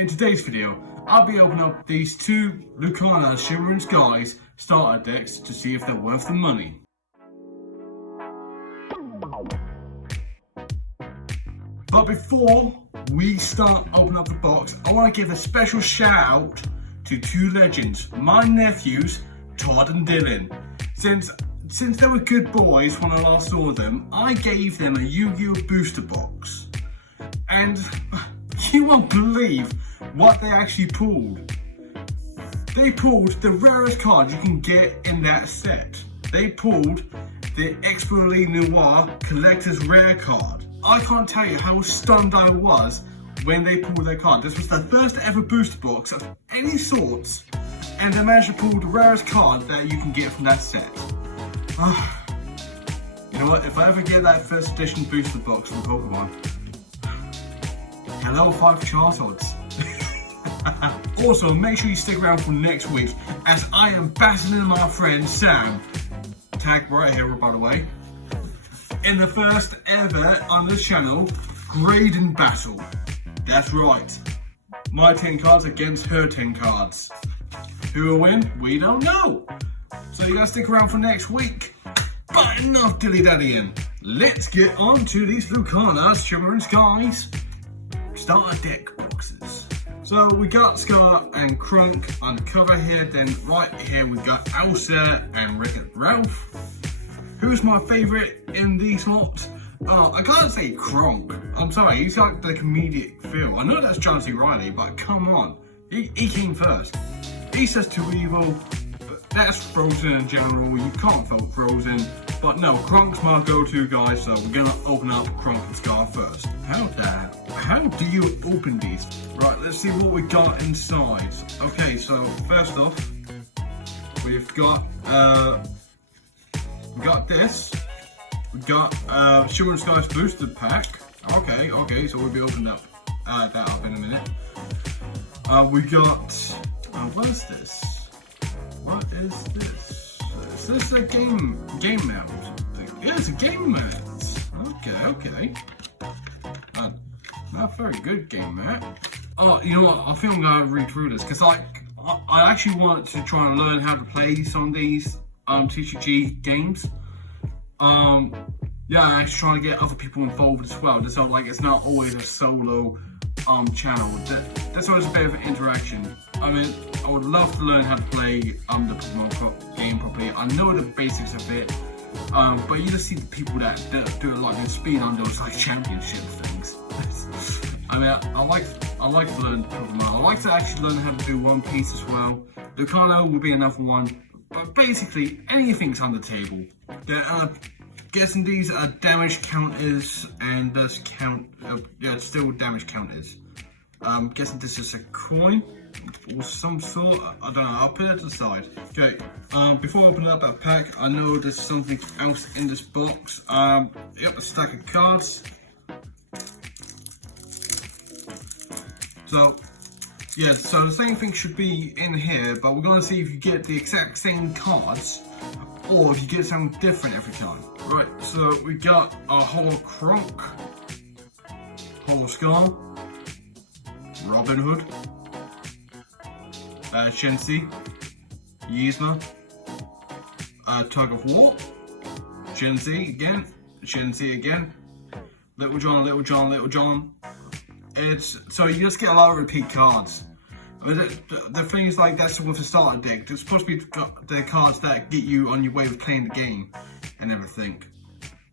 In today's video, I'll be opening up these two Lorcana Shimmer and Skies starter decks to see if they're worth the money. But before we start opening up the box, I want to give a special shout out to two legends, my nephews, Todd and Dylan. Since they were good boys when I last saw them, I gave them a Yu-Gi-Oh! Booster box. And you won't believe what they actually pulled. They pulled the rarest card you can get in that set. They pulled the Expertly Noir Collector's Rare card. I can't tell you how stunned I was when they pulled their card. This was the first ever booster box of any sorts, and they managed to pull the rarest card that you can get from that set. You know what, if I ever get that first edition booster box from Pokemon, hello 5 Charizards. Also, make sure you stick around for next week, as I am battling my friend Sam, tag right here by the way, in the first ever on this channel grading battle. That's right, my 10 cards against her 10 cards. Who will win? We don't know. So you gotta stick around for next week. But enough dilly-dallying. Let's get on to these Lorcana Shimmer and Skies starter deck boxes. So we got Scar and Crunk on the cover here, then right here we got Elsa and Wreck-It Ralph. Who's my favourite in these lots? Oh, I can't say Kronk. I'm sorry, he's got the comedic feel. I know that's John C. Reilly, but come on. He came first. He says too evil, but that's Frozen in general. You can't vote Frozen. But no, Kronk's my go-to guy, so we're gonna open up Kronk and Scar first. How do you open these? Right, let's see what we got inside. Okay, so first off, we've got this. We got Shimmer and Skies booster pack. Okay, so we'll be opening up that up in a minute. We got what is this? What is this? Is this a game mount? Yeah, it's a game mount. Okay. Not very good game mount. Oh, you know what? I think I'm gonna read through this because I actually want to try and learn how to play some of these TCG games. Yeah, I'm actually trying to get other people involved as well. So like it's not always a solo channel. That's always a bit of an interaction. I mean, I would love to learn how to play the Pokemon game properly. I know the basics of it, but you just see the people that do it like they speed on those like championship things. I mean, I like to learn Pokemon. I like to actually learn how to do One Piece as well. Lorcana will be another one, but basically anything's on the table. Guessing these are damage counters, and this count, yeah, it's still damage counters. Guessing this is a coin or some sort. I don't know. I'll put it to the side. Okay. Before I open up a pack, I know there's something else in this box. Yep, a stack of cards. So, yeah. So the same thing should be in here, but we're gonna see if you get the exact same cards, or if you get something different every time. Right, so we got a Holo Kronk, Holo Skull, Robin Hood, Shensi, Yzma, Tug of War, Shensi again, Little John. So you just get a lot of repeat cards. I mean, the thing is, like, that's with a starter deck. There's supposed to be the cards that get you on your way of playing the game and everything.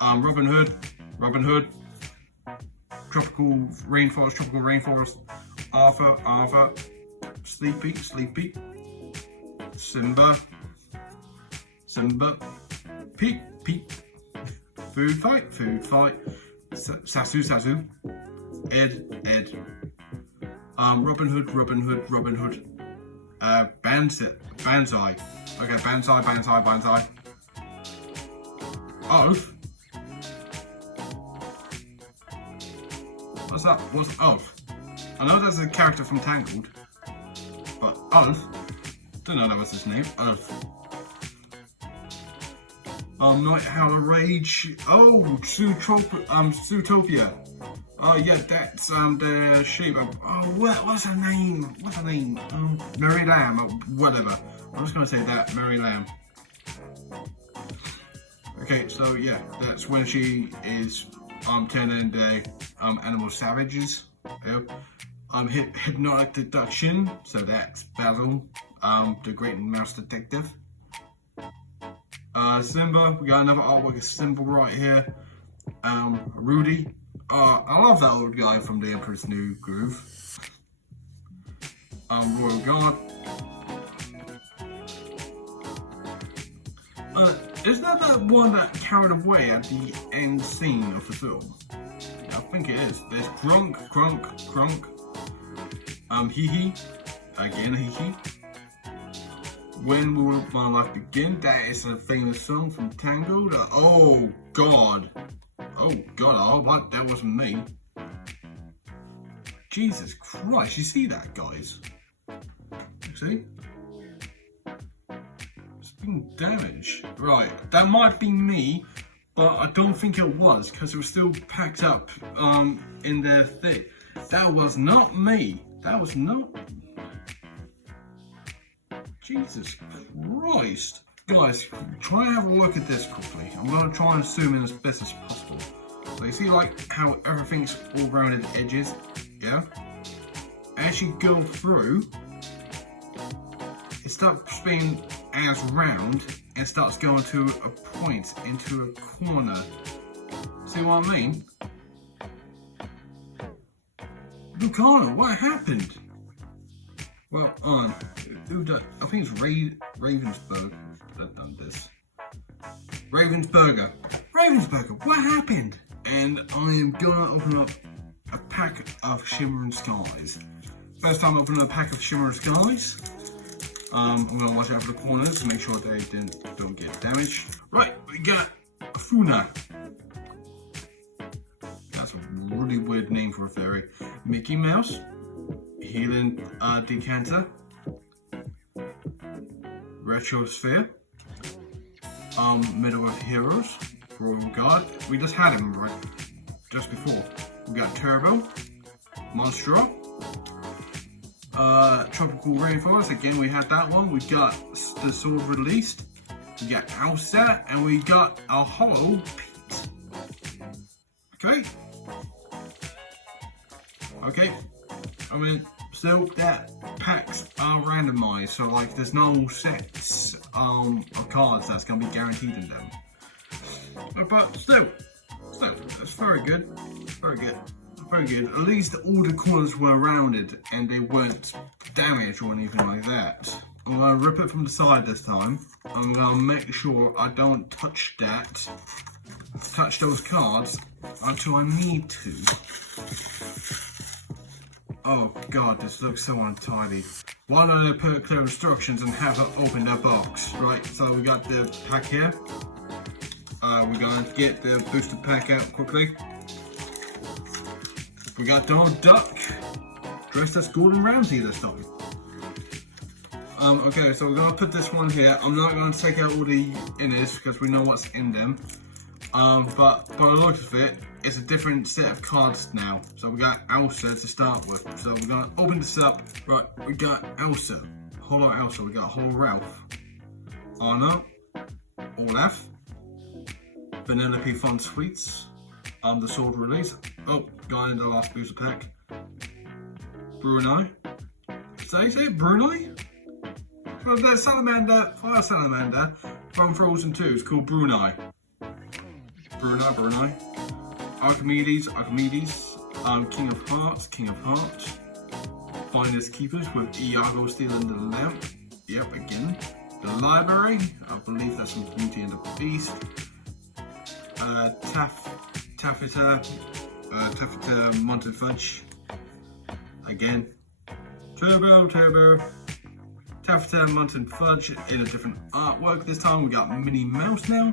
Robin Hood, Tropical Rainforest, Arthur, Sleepy, Simba, Pete, Food Fight, Sasu, Ed, Robin Hood, Banzai. Okay, Banzai. Ulf. What's that? What's Ulf? I know there's a character from Tangled, but Ulf? Don't know that was his name. Ulf. Night Howler Rage. Oh, Zootopia. Oh yeah, that's the sheep. What's her name? What's her name? Mary Lamb, or whatever. I'm just gonna say that, Mary Lamb. Okay, so yeah, that's when she is turning into animal savages. Yep. Hypnotic deduction, so that's Basil, the great mouse detective. Simba, we got another artwork of Simba right here. Rudy. I love that old guy from The Emperor's New Groove. Royal Guard. Isn't that the one that carried away at the end scene of the film? I think it is. There's Crunk. Hee Hee. Again, Hee Hee. When Will My Life Begin? That is a famous song from Tangled. Oh God, that wasn't me. Jesus Christ, you see that, guys? See? It's been damaged. Right, that might be me, but I don't think it was, because it was still packed up in their thing. That was not me. That was not... Jesus Christ. Guys, try and have a look at this quickly. I'm going to try and zoom in as best as possible. So you see like how everything's all rounded edges? Yeah? As you go through, it starts being as round and starts going to a point into a corner. See what I mean? Lorcana, what happened? Well, I think it's Ravensburg that done this. Ravensburger, what happened? And I am gonna open up a pack of Shimmering Skies. First time opening a pack of Shimmering Skies. I'm gonna watch out for the corners to make sure they don't get damaged. Right, we got Funa. That's a really weird name for a fairy. Mickey Mouse. Healing Decanter, Retrosphere, Middle of Heroes, Royal Guard. We just had him right just before. We got Turbo, Monstro, Tropical Rainforest. Again, we had that one. We got the Sword released. We got Elsa, and we got a Hollow Pete. Okay. I mean, so that packs are randomized, so like there's no sets of cards that's gonna be guaranteed in them. But still, that's very good. At least all the corners were rounded and they weren't damaged or anything like that. I'm gonna rip it from the side this time. I'm gonna make sure I don't touch those cards until I need to. Oh God, this looks so untidy. Why don't they put clear instructions and have her open their box? Right, so we got the pack here. We're going to get the booster pack out quickly. We got Donald Duck, dressed as Gordon Ramsay this time. Okay, so we're going to put this one here. I'm not going to take out all the innards because we know what's in them. But by the looks of it, it's a different set of cards now. So we got Elsa to start with. So we're going to open this up. Right, we got Elsa. Holo Elsa. We got Holo Ralph. Anna. Olaf. Vanellope Fun Sweets. The Sword release. Oh, got in the last booster pack. Brunei. Did I say Brunei? Well, there's Salamander, Fire Salamander from Frozen 2. It's called Brunei. Brunei. Archimedes, King of Hearts, Finders Keepers with Iago stealing the lamp. Yep, again. The Library, I believe that's from Beauty and the Beast. Taffeta Monty Fudge. Again. Turbo. Taffeta Monty Fudge in a different artwork. This time we got Minnie Mouse now.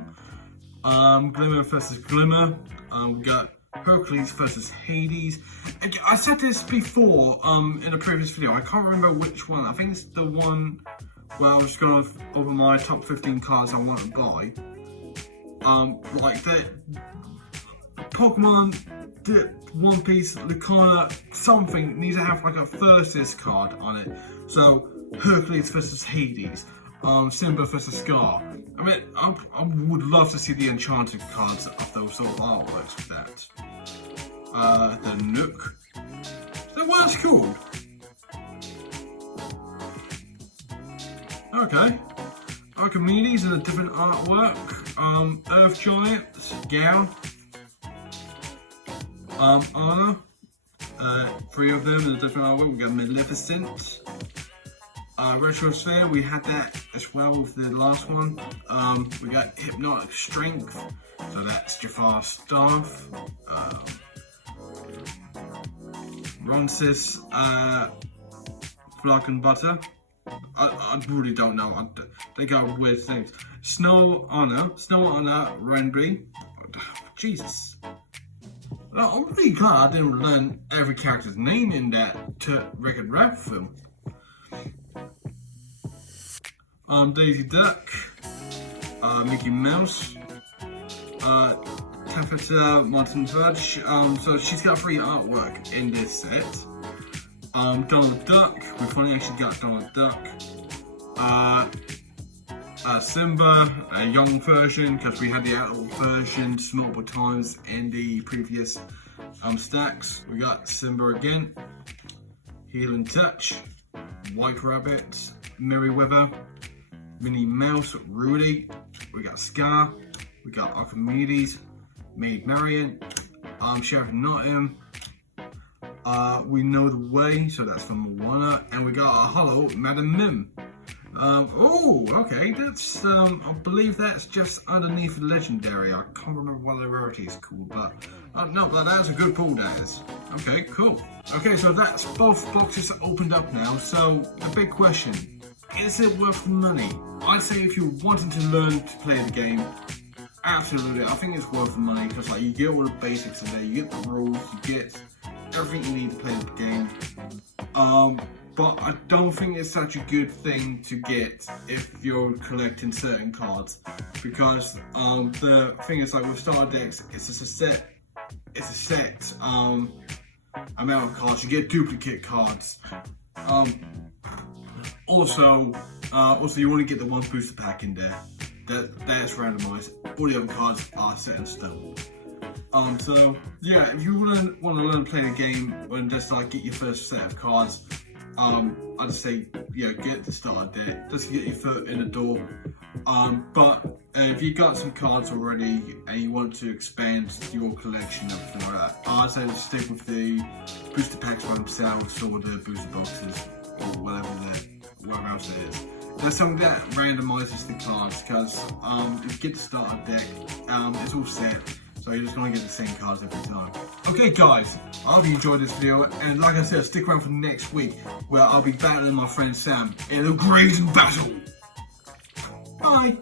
Glimmer versus Glimmer. We got Hercules versus Hades. And I said this before in a previous video. I can't remember which one. I think it's the one where I was going over my top 15 cards I want to buy. Like the Pokemon One Piece, Lorcana, something needs to have like a versus card on it. So Hercules versus Hades, Simba versus Scar. I mean, I would love to see the enchanted cards of those sort of artworks with that. The Nook. Is that what it's called? Okay. Archimedes in a different artwork. Earth Giants, Gown. Anna. 3 of them in a different artwork. We got Maleficent. Retrosphere, we had that as well with the last one. We got Hypnotic Strength, so that's Jafar's staff. Ronsis, Flock and Butter. I really don't know. They got weird things. Snow Honor, Renby. Jesus. I'm really glad I didn't learn every character's name in that record rap film. Daisy Duck, Mickey Mouse, Taffeta Martin Fudge. So she's got 3 artwork in this set. Donald Duck, we finally actually got Donald Duck. Simba, a young version, because we had the adult versions multiple times in the previous stacks. We got Simba again. Healing Touch, White Rabbit, Merryweather, Minnie Mouse, Rudy. We got Scar. We got Archimedes, Maid Marian, Sheriff Nottingham. We Know the Way, so that's from Moana, and we got a hollow Madam Mim. Oh, okay, that's, I believe that's just underneath the legendary. I can't remember what the rarity is called, but, no, but that's a good pull, that is. Okay, cool. Okay, so that's both boxes opened up now, so the big question, is it worth the money? I'd say if you're wanting to learn to play the game, absolutely, I think it's worth the money, because, like, you get all the basics in there, you get the rules, you get everything you need to play the game. But I don't think it's such a good thing to get if you're collecting certain cards, because the thing is, like with starter decks, it's a set amount of cards. You get duplicate cards. Also you only get the 1 booster pack in there. That's randomized. All the other cards are set in stone. So yeah, if you want to learn to play the game and just like get your first set of cards, I'd say, yeah, get the starter deck, just to get your foot in the door. But if you got some cards already and you want to expand your collection of everything like that, I'd say just stick with the booster packs by themselves or the booster boxes or whatever else it is. There's something that randomizes the cards, because if you get the starter deck, it's all set. So you're just going to get the same cards every time. Okay guys, I hope you enjoyed this video, and like I said, stick around for next week where I'll be battling my friend Sam in a great battle. Bye!